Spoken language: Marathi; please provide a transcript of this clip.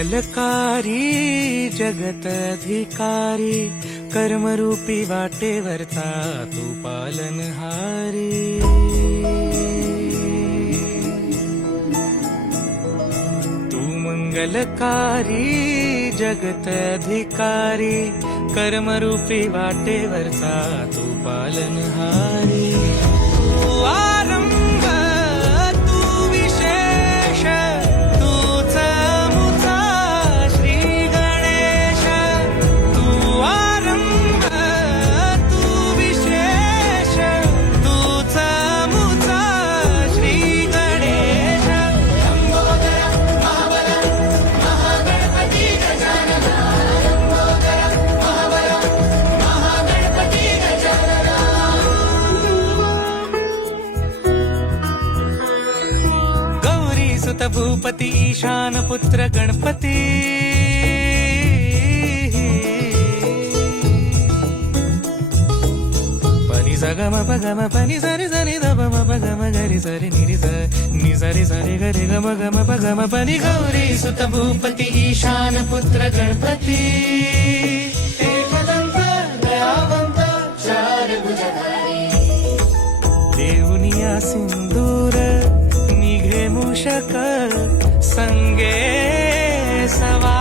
मंगलकारी जगत अधिकारी कर्मरूपी वाटेवरचा तू पालनहारी। तू मंगलकारी जगत अधिकारी कर्मरूपी वाटेवरचा तू पालनहारी। तू आरंभ तू विशेष तूच मुचा श्री गणेश। तू आरंभ तू विशेष तूच मुचा श्री गणेश। लंबोदर महाबल महागणपती गजानन। लंबोदर महाबल महागणपती गजानन। गौरी सुत भूपती ईशान पुत्र गणपती। पनी सगम पगम पनी सरी सरी दम पगम गरी सरी निरी नि सरी सरी गरी गम गम पगम पनी। गौरी सुत भूपती ईशान पुत्र गणपती। एकदंत दयावंत चार भुजधारी। देऊनिया सिंदूर निघे मूषक संगे सवा।